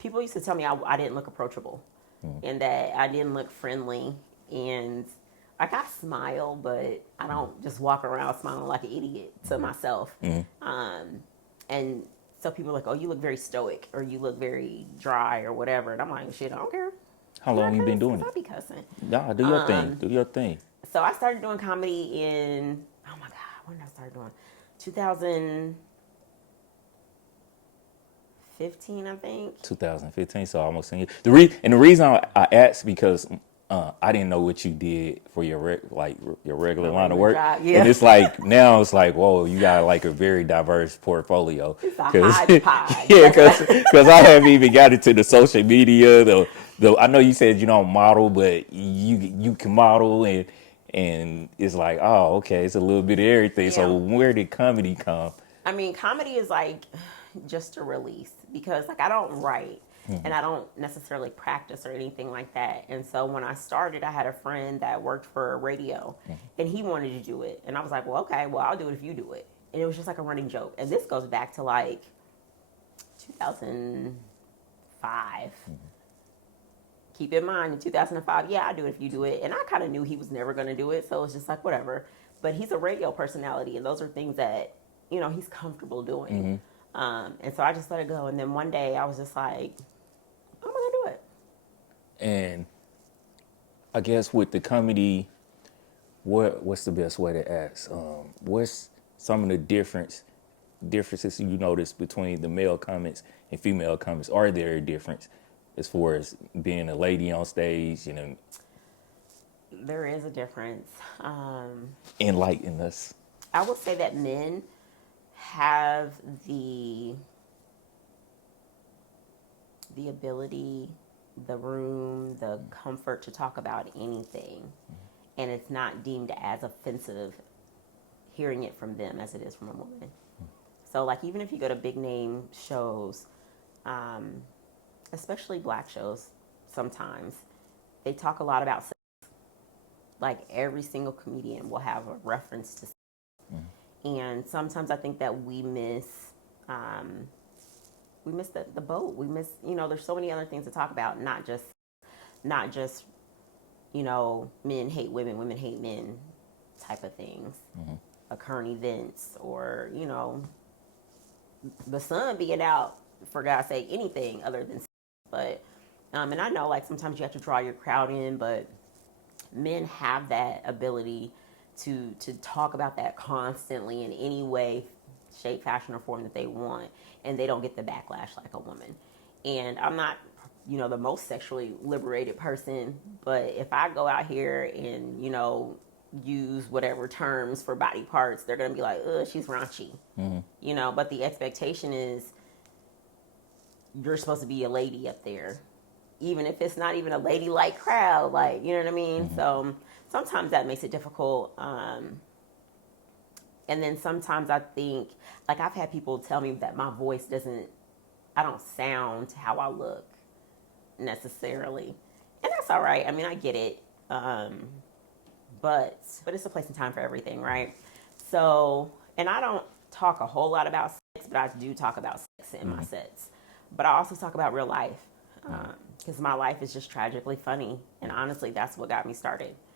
people used to tell me I didn't look approachable, and that I didn't look friendly, and like I smile, but I don't just walk around smiling like an idiot to myself. And so people are like, "Oh, you look very stoic, or you look very dry, or whatever," and I'm like, "Shit, I don't care. How Can I long you been cuss? doing Cause it? I be cussing." Nah, do your thing. Do your thing. So I started doing comedy in, oh my God, when did I start doing? 2015, I think. 2015, so almost 10 years. The reason I asked because I didn't know what you did for your your regular My line of regular work, job, and yeah. it's like now it's like whoa, you got like a very diverse portfolio. It's a Cause hodgepodge. yeah, That's what because I haven't even got into the social media. Though I know you said you don't model, but you can model and it's like oh okay, it's a little bit of everything. So yeah. where did comedy come? I mean, comedy is like just a release because like I don't write and I don't necessarily practice or anything like that. And so when I started, I had a friend that worked for radio and he wanted to do it. And I was like, well, okay, well, I'll do it if you do it. And it was just like a running joke. And this goes back to like 2005. Keep in mind, in 2005, yeah, I do it if you do it. And I kind of knew he was never going to do it. So it's just like, whatever. But he's a radio personality, and those are things that, he's comfortable doing. And so I just let it go. And then one day I was just like, I'm going to do it. And I guess with the comedy, what's the best way to ask? What's some of the differences you notice between the male comics and female comics? Are there a difference as far as being a lady on stage? There is a difference. Enlighten us. I will say that men have the ability, the room, the comfort to talk about anything, and it's not deemed as offensive hearing it from them as it is from a woman. So, like, even if you go to big name shows, especially black shows, sometimes they talk a lot about sex. Like, every single comedian will have a reference to sex. And sometimes I think that we miss the boat. We miss, there's so many other things to talk about, not just men hate women, women hate men type of things, current events, or the sun being out, for God's sake, anything other than sex. But and I know, like, sometimes you have to draw your crowd in, but men have that ability to talk about that constantly in any way, shape, fashion, or form that they want, and they don't get the backlash like a woman. And I'm not, the most sexually liberated person, but if I go out here and, use whatever terms for body parts, they're gonna be like, ugh, she's raunchy. But the expectation is you're supposed to be a lady up there, even if it's not even a ladylike crowd, like, you know what I mean? So sometimes that makes it difficult. And then sometimes I think, like, I've had people tell me that my voice I don't sound how I look necessarily. And that's all right. I mean, I get it. But it's a place and time for everything, right? So, and I don't talk a whole lot about sex, but I do talk about sex in my sets. But I also talk about real life, because my life is just tragically funny. And honestly, that's what got me started.